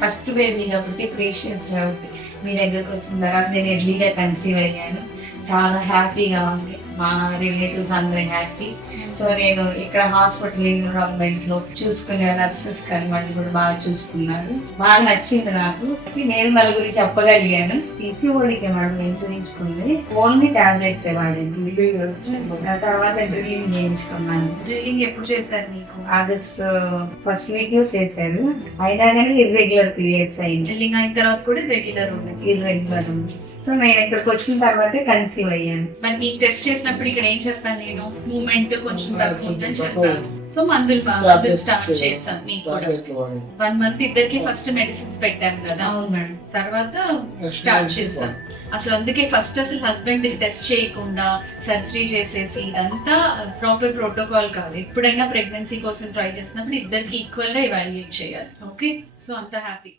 First baby కాబట్టి precious కాబట్టి మీ దగ్గరకు వచ్చిన తర్వాత నేను ఎర్లీగా కన్సీవ్ అయ్యాను. చాలా హ్యాపీగా ఉంది. మా రిలేటివ్స్ అందరూ హ్యాపీ. సో నేను ఇక్కడ హాస్పిటల్ లో చూసుకునే నర్సెస్ కానీ వాళ్ళు కూడా బాగా చూసుకున్నారు. బాగా నచ్చింది నాకు. నేను నలుగురి చెప్పగలిగాను. పీసీఓడికి మేడం ఎంచుకుంది. ఓన్లీ టాబ్లెట్స్ వాడింది. ఆ తర్వాత డ్రిల్లింగ్ చేయించుకున్నాను. డ్రిల్లింగ్ ఎప్పుడు చేశారు మీకు? ఆగస్ట్ ఫస్ట్ వీక్ లో చేశారు. అయినా కానీ ఇర్రెగ్యులర్ పీరియడ్స్ అయింది. డ్రిల్లింగ్ అయిన తర్వాత కూడా రెగ్యులర్ ఉంది. ఇర్రెగ్యులర్ ఉంది. సో నేను ఇక్కడికి వచ్చిన తర్వాతే కన్సీవ్ అయ్యాను. మరి మీకు టెస్ట్ చేసినప్పుడు ఇక్కడ ఏం చెప్పాను నేను? మూమెంట్ కొంచెం తగ్గుతుందని చెప్పాను. సో మందులు స్టార్ట్ చేశాను. మీకు కూడా 1 month ఇద్దరికి ఫస్ట్ మెడిసిన్స్ పెట్టాను కదా. అవును మేడం. తర్వాత స్టార్ట్ చేశాను. అసలు అందుకే ఫస్ట్ అసలు హస్బెండ్ టెస్ట్ చేయకుండా సర్జరీ చేసేసి ఇదంతా ప్రాపర్ ప్రోటోకాల్ కాదు. ఎప్పుడైనా ప్రెగ్నెన్సీ కోసం ట్రై చేసినప్పుడు ఇద్దరికి ఈక్వల్ గా ఎవాల్యుయేట్ చేయాలి. ఓకే, సో అంత హ్యాపీ.